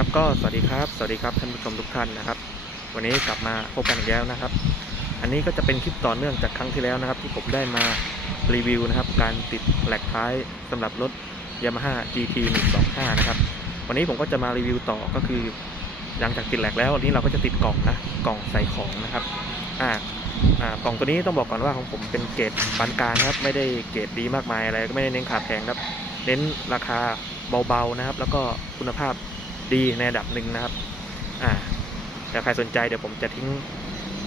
ครับก็สวัสดีครับ สวัสดีครับท่านผู้ชมทุกท่านนะครับ วันนี้กลับมาพบกันอีกแล้วนะครับ อันนี้ก็จะเป็นคลิปต่อเนื่องจากครั้งที่แล้วนะครับ ที่ผมได้มารีวิวนะครับ การติดแหลกท้ายสำหรับรถ Yamaha GT 125นะครับ วันนี้ผมก็จะมารีวิวต่อก็คือหลังจากติดแหลกแล้ววันนี้เราก็จะติดกล่องนะกล่องใส่ของนะครับอ่าอ่ากล่องตัวนี้ต้องบอกก่อนว่าของผมเป็นเกรดปานกลางนะครับ ไม่ได้เกรดดีมากมายอะไรก็ไม่ได้เน้นขาแพงครับ เน้นราคาเบาๆนะครับ แล้วก็คุณภาพ ดีในระดับหนึ่งนะครับ อ่าแต่ใครสนใจเดี๋ยวผมจะทิ้ง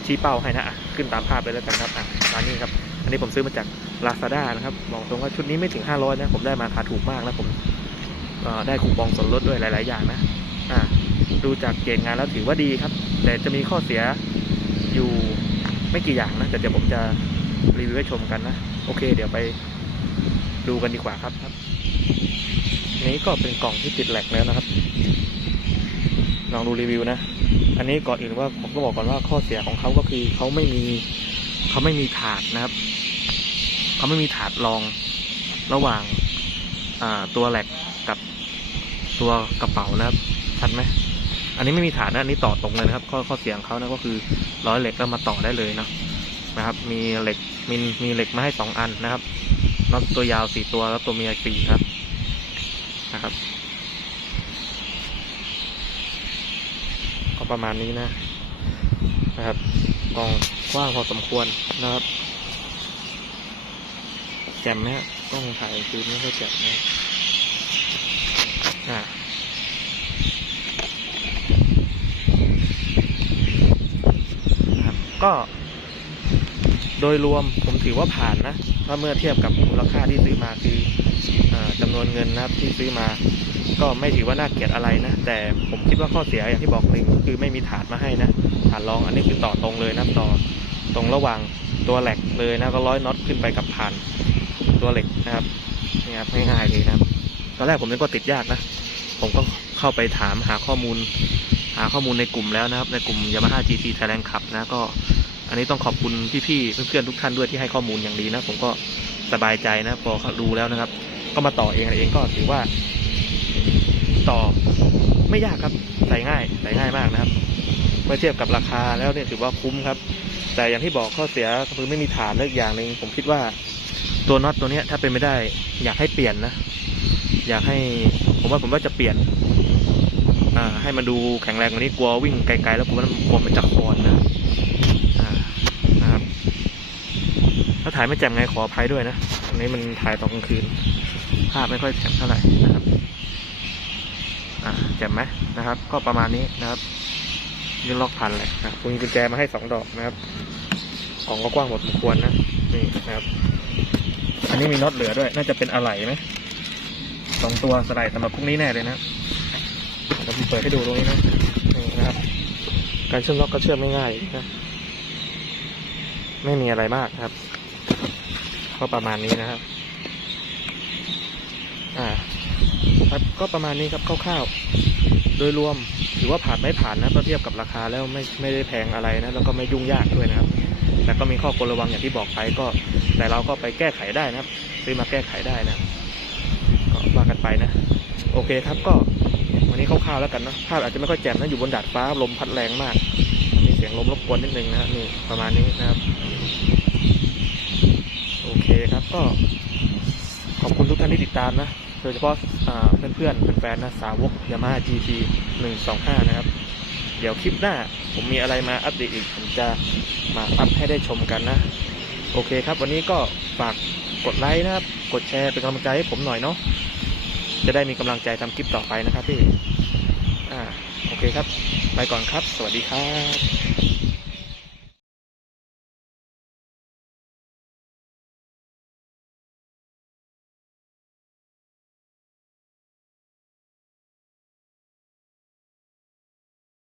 ชี้เป้าให้นะขึ้นตามภาพเลยแล้วกันครับอะร้านนี้ครับ อันนี้ผมซื้อมาจาก Lazada นะครับบอกตรงว่าชุดนี้ไม่ถึง 500 นะ ผมได้มาคาถูกมากแล้วผมได้คูปองส่วนลดด้วยหลาย ๆ อย่างนะอ่าดูจากเกณฑ์งานแล้วถือว่าดีครับ แต่จะมีข้อเสียอยู่ไม่กี่อย่างนะ แต่เดี๋ยวผมจะรีวิวให้ชมกันนะ โอเค เดี๋ยวไปดูกันดีกว่าครับครับ นี้ก็เป็นกล่องที่ติดแหลกแล้วนะครับ ลองดูรีวิวนะ อันนี้ก่อนอื่นว่าผมก็บอกก่อนว่าข้อเสียของเขาก็คือเขาไม่มีเขาไม่มีถาดนะครับ เขาไม่มีถาดรองระหว่างาตัวแหลกกับตัวกระเป๋านะครับชัดไหมอันนี้ไม่มีถาดนะอันนี้ต่อตรงเลยนะครับ ข้อข้อเสียงเขานะก็คือร้อยเหล็กแล้วมาต่อได้เลยนะนะครับ มีเหล็กมีมีเหล็กมาให้สองอันนะครับน็อตตัวยาวสี่ตัวแล้วตัวเมียสี่ครับ นะครับ ก็ประมาณนี้นะนะครับกล่องกว้างพอสมควรนะครับแจ่มไหมกล้องถ่ายคือไม่ค่อยแจ่มนะอ่านะครับก็โดยรวมผมถือว่าผ่านนะ ถ้าเมื่อเทียบกับมูลค่าที่ซื้อมาคือ อาจำนวนเงินนะครับที่ซื้อมา ก็ไม่ถือว่าน่าเกลียดอะไรนะ แต่ผมคิดว่าข้อเสียอย่างที่บอกหนึ่งคือไม่มีถาดมาให้นะถาดรองอันนี้คือต่อตรงเลยนะต่อตรงระหว่างตัวแหลกเลยนะก็ร้อยน็อตขึ้นไปกับผ่านตัวเหล็กนะครับนี่ครับง่ายๆเลยนะครับตอนแรกผมนึกว่าติดยากนะ ผมก็เข้าไปถามหาข้อมูล หาข้อมูลในกลุ่มแล้วนะครับ ในกลุ่ม Yamaha GT Thailand Cup นะก็ อันนี้ต้องขอบคุณพี่ๆเพื่อนๆทุกท่านด้วยที่ให้ข้อมูลอย่างดีนะ ผมก็สบายใจนะพอเขาดูแล้วนะครับ ก็มาต่อเองอะไรเองก็ถือว่า ต่อไม่ยากครับใส่ง่ายใส่ง่ายมากนะครับ เมื่อเทียบกับราคาแล้วเนี่ยถือว่าคุ้มครับ แต่อย่างที่บอกข้อเสียคือไม่มีฐานเลือกอย่างหนึ่งผมคิดว่าตัวน็อตตัวเนี้ยถ้าเป็นไม่ได้ อยากให้เปลี่ยนนะ อยากให้ผมว่าผมว่าจะเปลี่ยนอ่าให้มันดูแข็งแรงกว่านี้กลัววิ่งไกลๆแล้วกลัวมันกลัวมันจะคอนนะนะครับถ้าถ่ายไม่แจ่มไงขออภัยด้วยนะอันนี้มันถ่ายตอนกลางคืน ภาพไม่ค่อยแจ่มเท่าไหร่นะครับอ่าแจ่มไหมนะครับ ก็ประมาณนี้นะครับยึดล็อกพันเลยนะคุณมีกุญแจมาให้สองดอกนะครับกล่องก็กว้างหมดสมควรนะนี่นะครับ อันนี้มีน็อตเหลือด้วย น่าจะเป็นอะไหล่ไหมสองตัวสไลด์สำหรับพวกนี้แน่เลยนะเดี๋ยวผมเปิดให้ดูตรงนี้นะนี่นะครับ การเชื่อมล็อกก็เชื่อมไม่ง่ายนะไม่มีอะไรมากครับ ก็ประมาณนี้นะครับ อ่าครับก็ประมาณนี้ครับคร่าวๆ โดยรวมถือว่าผ่านไม่ผ่านนะเมื่อเทียบกับราคาแล้วไม่ไม่ได้แพงอะไรนะแล้วก็ไม่ยุ่งยากด้วยนะครับ แต่ก็มีข้อควรระวังอย่างที่บอกไปก็ แต่เราก็ไปแก้ไขได้นะครับซื้อมาแก้ไขได้นะก็ว่ากันไปนะ โอเคครับก็วันนี้คร่าวๆแล้วกันนะภาพอาจจะไม่ค่อยแจ่มนะอยู่บนดาดฟ้าลมพัดแรงมาก มีเสียงลมรบกวนนิดนึงนะนี่ประมาณนี้นะครับ โอเคครับก็ ขอบคุณทุกท่านที่ติดตามนะ โดยเฉพาะอ่าเพื่อนๆแฟนๆนะสาวก Yamaha GT 125 นะครับ เดี๋ยวคลิปหน้า ผมมีอะไรมาอัปเดตอีก ผมจะมาอัพให้ได้ชมกันนะ โอเคครับ วันนี้ก็ฝากกดไลค์นะครับ กดแชร์เป็นกำลังใจให้ผมหน่อยเนาะจะได้มีกำลังใจทำคลิปต่อไปนะครับพี่ อ่า โอเคครับ ไปก่อนครับ สวัสดีครับ